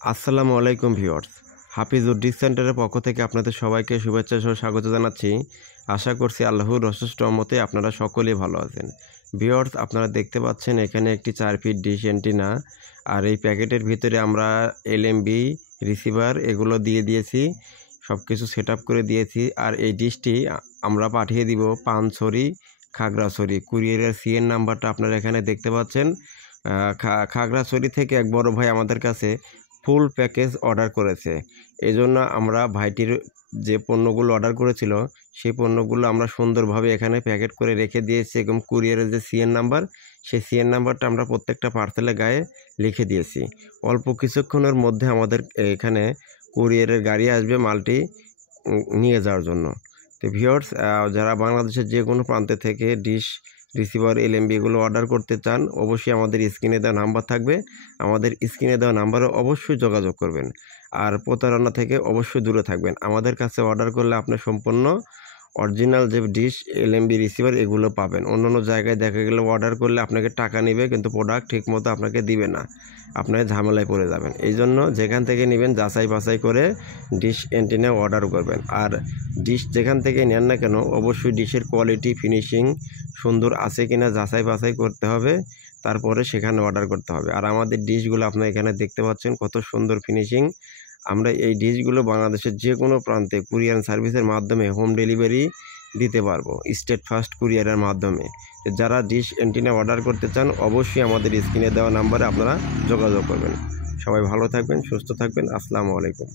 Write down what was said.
আসসালামু আলাইকুম viewers, Hafizur dish সেন্টারের পক্ষ থেকে আপনাদের সবাইকে শুভেচ্ছা সহ স্বাগত জানাচ্ছি। আশা করছি আল্লাহর অশেষ রহমতে আপনারা সকলেই ভালো আছেন। ভিউয়ার্স, আপনারা দেখতে পাচ্ছেন এখানে একটি 4 ফিট ডিশ অ্যান্টেনা, আর এই প্যাকেটের ভিতরে আমরা এলএমবি রিসিভার এগুলো দিয়ে দিয়েছি, সব কিছু সেট আপ করে দিয়েছি। আর এই ডিশটি আমরা পাঠিয়ে দিব পানছড়ি, খাগড়াছড়ি। কুরিয়ারের সিএন নাম্বারটা আপনারা এখানে দেখতে পাচ্ছেন। খাগড়াছড়ি থেকে এক বড় ভাই আমাদের কাছে ফুল প্যাকেজ অর্ডার করেছে। এই জন্য আমরা ভাইটির যে পণ্যগুলো অর্ডার করেছিল সেই পণ্যগুলো আমরা সুন্দরভাবে এখানে প্যাকেট করে রেখে দিয়েছি এবং কুরিয়ারের যে সিএন নাম্বার, সেই সিএন নাম্বারটা আমরা প্রত্যেকটা পার্সেলের গায়ে লিখে দিয়েছি। অল্প কিছুক্ষণের মধ্যে আমাদের এখানে কুরিয়ারের গাড়ি আসবে মালটি নিয়ে যাওয়ার জন্য। তো ভিউয়ার্স, যারা বাংলাদেশের যে কোনো প্রান্তে থেকে ডিশ রিসিভার এলএমবি এগুলো অর্ডার করতে চান, অবশ্যই আমাদের স্ক্রিনে দেওয়া নাম্বার থাকবে, আমাদের স্ক্রিনে দেওয়া নাম্বারে অবশ্যই যোগাযোগ করবেন। আর প্রতারণা থেকে অবশ্যই দূরে থাকবেন। আমাদের কাছে অর্ডার করলে আপনি সম্পূর্ণ অরিজিনাল যে ডিশ এলএমবি রিসিভার এগুলো পাবেন। অন্য জায়গায় দেখা গেলে অর্ডার করলে আপনাকে টাকা নেবে, কিন্তু প্রোডাক্ট ঠিকমতো আপনাকে দিবে না, আপনার ঝামেলায় পড়ে যাবেন। এই জন্য যেখান থেকে নেবেন যাচাই বাছাই করে ডিশ অ্যান্টেনা অর্ডার করবেন। আর ডিশ যেখান থেকে নেন না কেন, অবশ্যই ডিশের কোয়ালিটি ফিনিশিং সুন্দর আছে কিনা যাচাই বাছাই করতে হবে, তারপরে সেখানে অর্ডার করতে হবে। আর আমাদের ডিশগুলো আপনারা এখানে দেখতে পাচ্ছেন কত সুন্দর ফিনিশিং। আমরা এই ডিশগুলো বাংলাদেশের যে কোনো প্রান্তে কুরিয়ার সার্ভিসের মাধ্যমে হোম ডেলিভারি দিতে পারবো, স্টেট ফার্স্ট কুরিয়ারের মাধ্যমে। যারা ডিশ অ্যান্টেনা অর্ডার করতে চান, অবশ্যই আমাদের স্ক্রিনে দেওয়া নাম্বারে আপনারা যোগাযোগ করবেন। সবাই ভালো থাকবেন, সুস্থ থাকবেন। আসসালামু আলাইকুম।